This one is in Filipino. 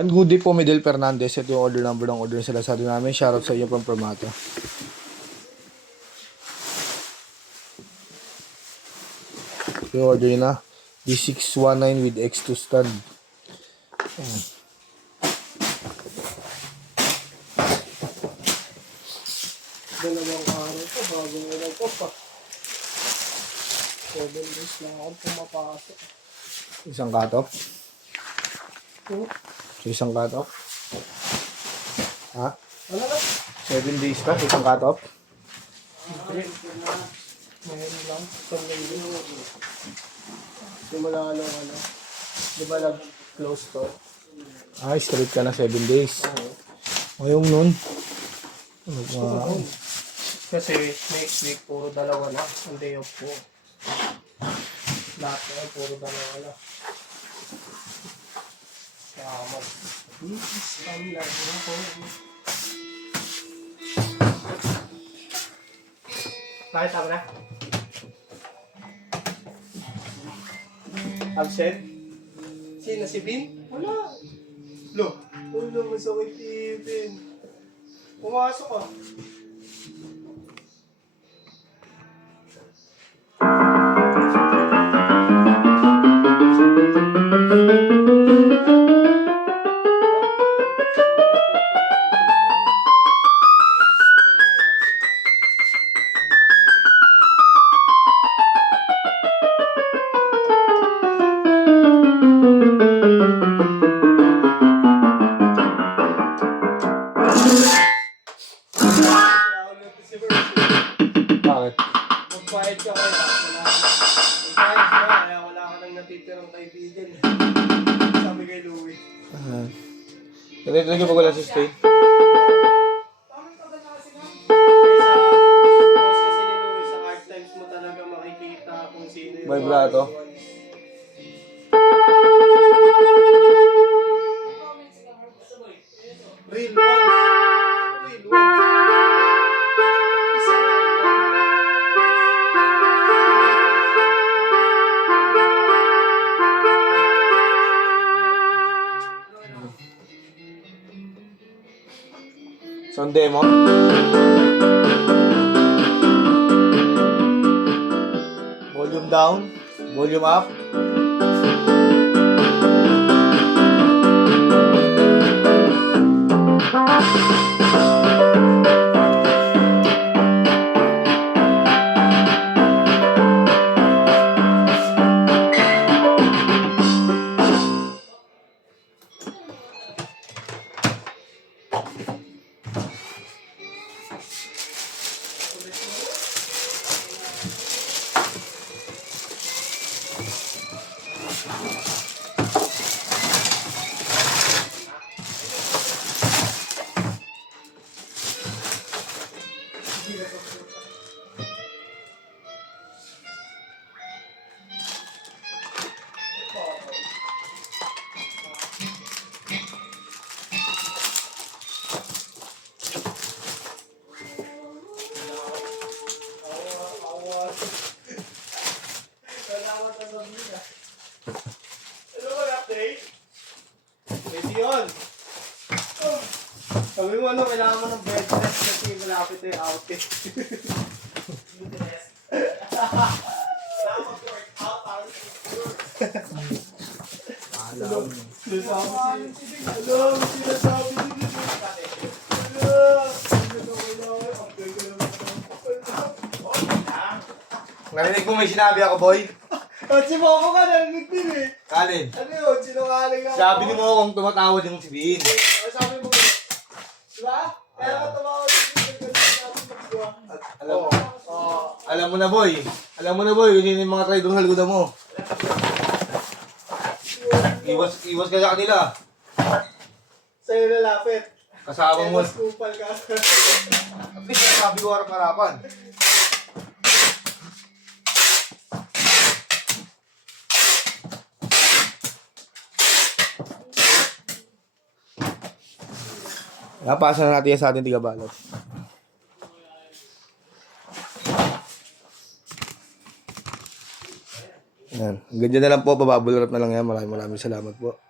And good day po, Midel Fernandez. Ito yung order number ng order sa Lazada namin. Shoutout sa iyo from Permata. Yung order na. D619 with X2 stand. Ayan. Dalawang araw ko, bagong ilaw ko pa. 7 days lang ako pumapasok. Isang katok. Isang katok. Ha? Ano na? 7 days pa, isang katok. Ngayon lang, itong linggo. Simula ano. Di ba nag-close to? Ay, straight ka na 7 days. Ngayong nun. Kasi next week, puro dalawa na. Ang day off po. Lahat na puro dalawa na. Kaya mag-isang lang ako. Bakit ako na? Absent? Sino si Bin? Wala. Lo, wala masakit si Bin. Pumasok ka. Bakit? Magbayad ka kaya, wala ka. Magbayad ka kaya wala ka nang natitirang kaibigan. Sabi kay Louie. Nalagyan mo ko lang sa stay. Kasi ni Louie, sa hard times mo talaga makikita kung sino yung Vibrato. Real ones. Real ones. Isa Sunday mo? Volume down, volume up. Salamat sa sabi na. Ano ba update? Ready yun. Sabi mo ano, kailangan mo ng bed rest kasi malapit na yung outing. Sinasabi ni Narinig mo may sinabi ako, boy? At si Momo ka narinig din eh. Kalin. Ano yun? Sinungaling ako. Sabi ni mo kung tumatawad yung si Bin. Sabi mo, diba? Kaya ka tumawag din diba? Alam mo na, boy. Alam mo na, boy, kung sino yung mga traidor sa liguda mo. Iwas ka sa kanila. Sa'yo lalapit. Kasama mo. Mas kupal ka. At least, sabi ko harap-harapan. Napasa na natin yan sa ating tigabalot. Yan. Ganyan na lang po. Pababulot na lang yan. Maraming salamat po.